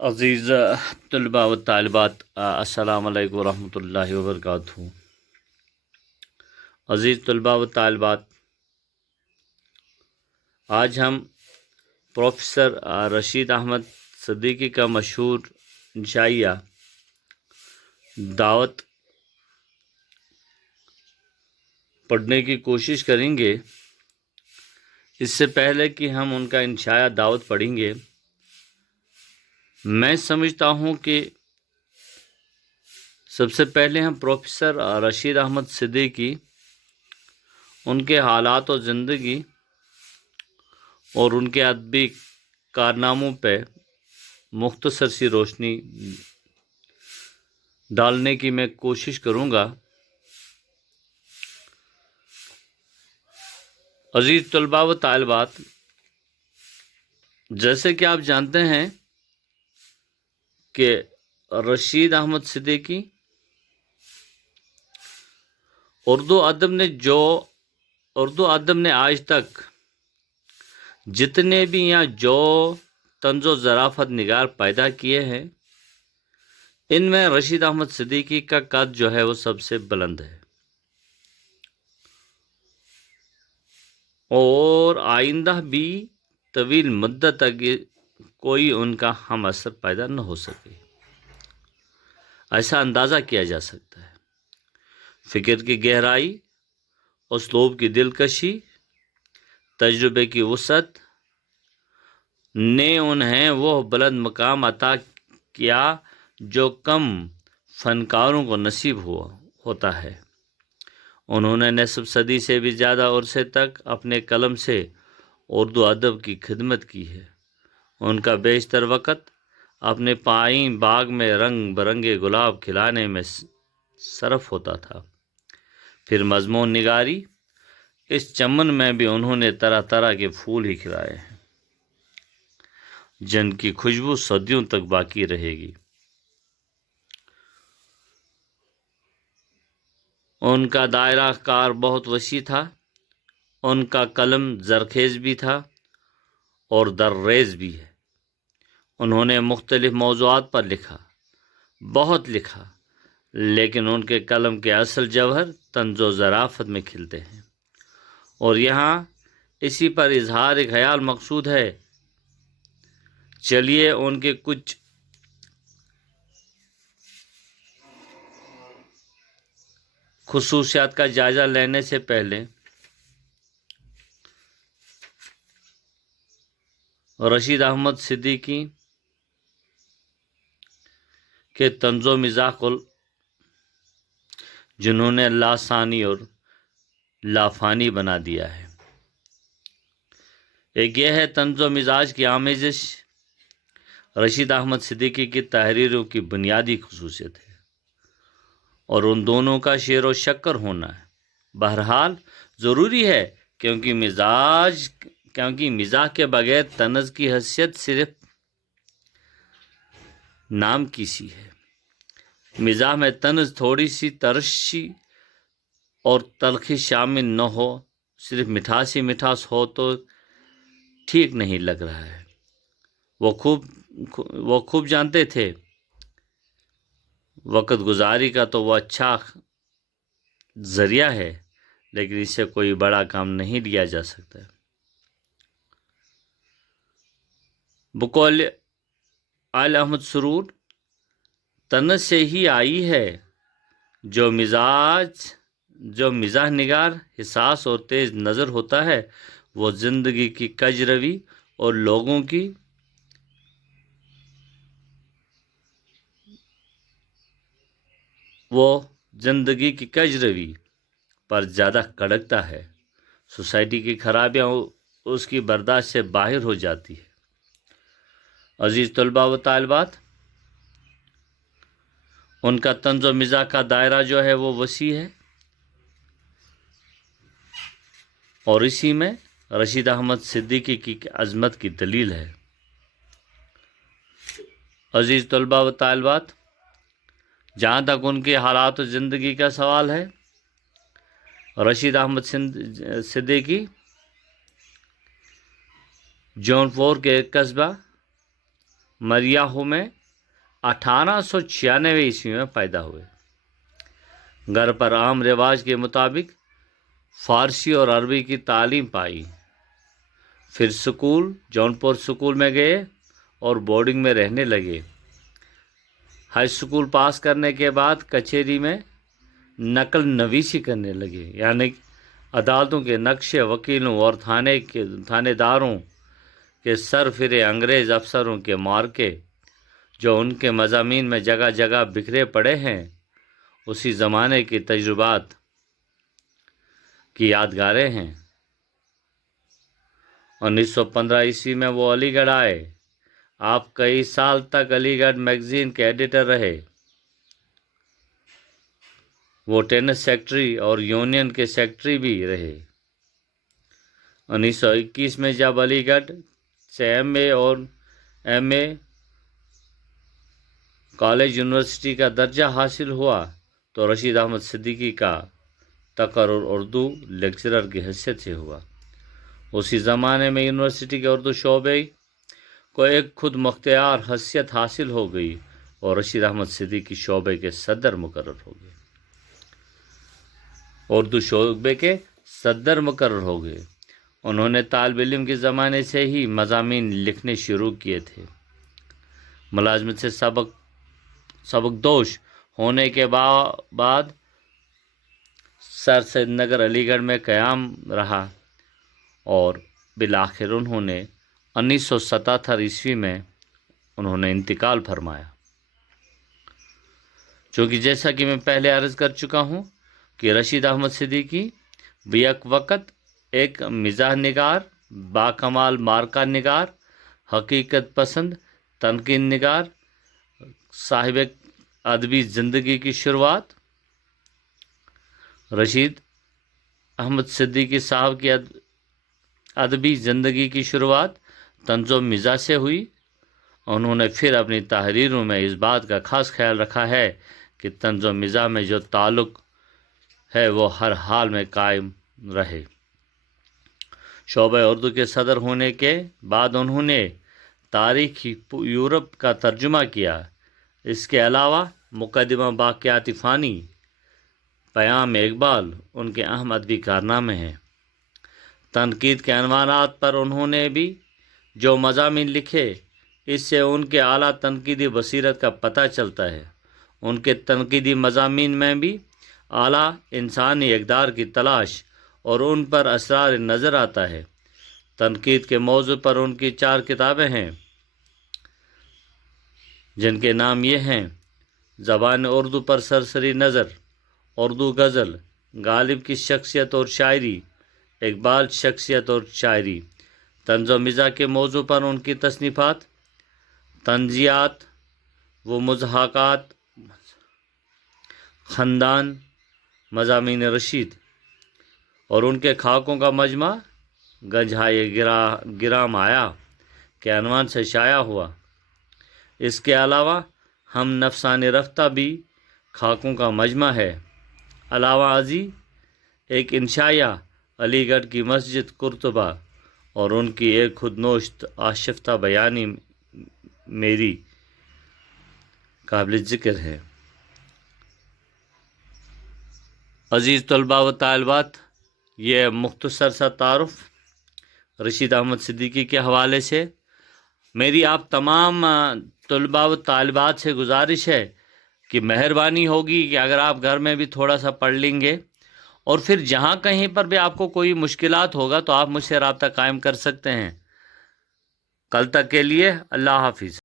عزیز طلباء و طالبات، السلام علیکم ورحمۃ اللہ وبرکاتہ۔ عزیز طلباء و طالبات، آج ہم پروفیسر رشید احمد صدیقی کا مشہور انشائیہ دعوت پڑھنے کی کوشش کریں گے۔ اس سے پہلے کہ ہم ان کا انشائیہ دعوت پڑھیں گے، میں سمجھتا ہوں کہ سب سے پہلے ہم پروفیسر رشید احمد صدیقی، ان کے حالات و زندگی اور ان کے ادبی کارناموں پہ مختصر سی روشنی ڈالنے کی میں کوشش کروں گا۔ عزیز طلباء و طالبات، جیسے کہ آپ جانتے ہیں کہ رشید احمد صدیقی اردو ادب نے آج تک جتنے بھی یا جو طنز و ظرافت نگار پیدا کیے ہیں، ان میں رشید احمد صدیقی کا قد جو ہے وہ سب سے بلند ہے، اور آئندہ بھی طویل مدت تک کوئی ان کا ہم اثر پیدا نہ ہو سکے، ایسا اندازہ کیا جا سکتا ہے۔ فکر کی گہرائی، اسلوب کی دلکشی، تجربے کی وسعت نے انہیں وہ بلند مقام عطا کیا جو کم فنکاروں کو نصیب ہوتا ہے۔ انہوں نے نصف صدی سے بھی زیادہ عرصے تک اپنے قلم سے اردو ادب کی خدمت کی ہے۔ ان کا بیشتر وقت اپنے پائیں باغ میں رنگ برنگے گلاب کھلانے میں صرف ہوتا تھا۔ پھر مضمون نگاری، اس چمن میں بھی انہوں نے طرح طرح کے پھول ہی کھلائے ہیں جن کی خوشبو صدیوں تک باقی رہے گی۔ ان کا دائرہ کار بہت وسیع تھا، ان کا قلم زرخیز بھی تھا اور درریز بھی ہے۔ انہوں نے مختلف موضوعات پر لکھا، بہت لکھا، لیکن ان کے قلم کے اصل جوہر طنز و ظرافت میں کھلتے ہیں، اور یہاں اسی پر اظہار خیال مقصود ہے۔ چلیے ان کے کچھ خصوصیات کا جائزہ لینے سے پہلے رشید احمد صدیقی کے طنز و مزاح کو جنہوں نے لاسانی اور لافانی بنا دیا ہے۔ ایک یہ ہے طنز و مزاج کی آمیزش رشید احمد صدیقی کی تحریروں کی بنیادی خصوصیت ہے، اور ان دونوں کا شعر و شکر ہونا ہے۔ بہرحال ضروری ہے، کیونکہ مزاح کے بغیر طنز کی حیثیت صرف نام کی سی ہے۔ مزاح میں طنز تھوڑی سی ترشی اور تلخی شامل نہ ہو، صرف مٹھاس ہی مٹھاس ہو تو ٹھیک نہیں لگ رہا ہے۔ وہ خوب جانتے تھے وقت گزاری کا تو وہ اچھا ذریعہ ہے، لیکن اس سے کوئی بڑا کام نہیں لیا جا سکتا۔ بقول آل احمد سرور، طنز سے ہی آئی ہے جو مزاح نگار حساس اور تیز نظر ہوتا ہے، وہ زندگی کی کج روی اور لوگوں کی کج روی پر زیادہ کڑکتا ہے۔ سوسائٹی کی خرابیاں اس کی برداشت سے باہر ہو جاتی ہے۔ عزیز طلباء و طالبات، ان کا طنز و مزاح کا دائرہ جو ہے وہ وسیع ہے، اور اسی میں رشید احمد صدیقی کی عظمت کی دلیل ہے۔ عزیز طلباء و طالبات، جہاں تک ان کے حالات و زندگی کا سوال ہے، رشید احمد صدیقی جونپور کے قصبہ मरियाहू में 1896 ईस्वी में पैदा हुए। घर पर आम रिवाज के मुताबिक फ़ारसी और अरबी की तालीम पाई। फिर स्कूल, जौनपुर स्कूल में गए और बोर्डिंग में रहने लगे। हाई स्कूल पास करने के बाद कचहरी में नकल नवीसी करने लगे, यानी अदालतों के नक्शे, वकीलों और थानेदारों के सर फिरे अंग्रेज़ अफसरों के मार्के जो उनके मज़ामीन में जगह जगह बिखरे पड़े हैं, उसी ज़माने की तजुर्बात की यादगारें हैं। 1915 ईस्वी में वो अलीगढ़ आए। आप कई साल तक अलीगढ़ मैगज़ीन के एडिटर रहे। वो टेनिस सेक्रेटरी और यूनियन के सेक्रेटरी भी रहे। 1921 में जब अलीगढ़ से एमए और एमए कॉलेज यूनिवर्सिटी का दर्जा हासिल हुआ तो रशीद अहमद सिद्दीकी का तकर्रुर उर्दू लेक्चरर की हैसियत से हुआ। उसी ज़माने में यूनिवर्सिटी के उर्दू शोबे को एक खुद मुख्तियार हैसियत हासिल हो गई और रशीद अहमद सिद्दीकी शोबे के सदर मुकर्रर हो गए। उर्दू शोबे के सदर मुकर्रर हो गए। उन्होंने तालिब इल्म के ज़माने से ही मज़ामीन लिखने शुरू किए थे। मुलाजमत से सबकदोश होने के बाद सर सैयदनगर अलीगढ़ में क़याम रहा और बिलाखिर उन्होंने 1977 ईस्वी में उन्होंने इंतकाल फरमाया। चूँकि जैसा कि मैं पहले अर्ज़ कर चुका हूँ कि रशीद अहमद सिद्दीकी बेक वक़्त एक मिज़ाह निगार, बाकमाल मार्का निगार, हकीकत पसंद तनकीद निगार, साहिब अदबी ज़िंदगी की शुरुआत। रशीद अहमद सिद्दीकी साहब की अदबी ज़िंदगी की शुरुआत तंज़ो मिज़ाह से हुई। उन्होंने फिर अपनी तहरीरों में इस बात का ख़ास ख्याल रखा है कि तंज़ो मिज़ाह में जो ताल्लुक़ है वो हर हाल में कायम रहे। शोबे उर्दू के सदर होने के बाद उन्होंने तारीख़ी यूरोप का तर्जुमा किया। इसके अलावा मुक़द्दिमा बाक़ियाती फ़ानी, क़याम इक़बाल उनके अहम अदबी कारनामे हैं। तनकीद के अनवानात पर उन्होंने भी जो मज़ामीन लिखे, इससे उनके आला तनकीदी बसीरत का पता चलता है। उनके तनकीदी मज़ामीन में भी आला इंसानी इक़दार की तलाश और उन पर असरार नज़र आता है। तनकीद के मौजू पर उनकी 4 किताबें हैं, जिनके नाम ये हैं: ज़बान उर्दू पर सरसरी नज़र, उर्दू गज़ल, गालिब की शख्सियत और शायरी, इक़बाल शख्सियत और शायरी। तंज़ो मिज़ाह के मौजू पर उनकी तसनीफ़ात, तंज़ियात व मुज़हाक़ात, ख़ानदान, मज़ामीन रशीद और उनके खाकों का मजमा गंजहाए गिराम आया के अनवान से शाया हुआ। इसके अलावा हम नफसानी रफ्ता भी खाकों का मजमा है। अलावा अजी एक इंशाया अलीगढ़ की मस्जिद कुर्तुबा और उनकी एक खुद नोश्त आशिफ्ता बयानी मेरी काबिल ज़िक्र है। अज़ीज़ तलबा व तालिबात, ये मुख्तसर सा तारुफ़ रशीद अहमद सिद्दीकी के हवाले से। मेरी आप तमाम तलबा व तालिबात से गुजारिश है कि मेहरबानी होगी कि अगर आप घर में भी थोड़ा सा पढ़ लेंगे और फिर जहाँ कहीं पर भी आपको कोई मुश्किलात होगा तो आप मुझसे रब्ता कायम कर सकते हैं। कल तक के लिए अल्लाह हाफिज़।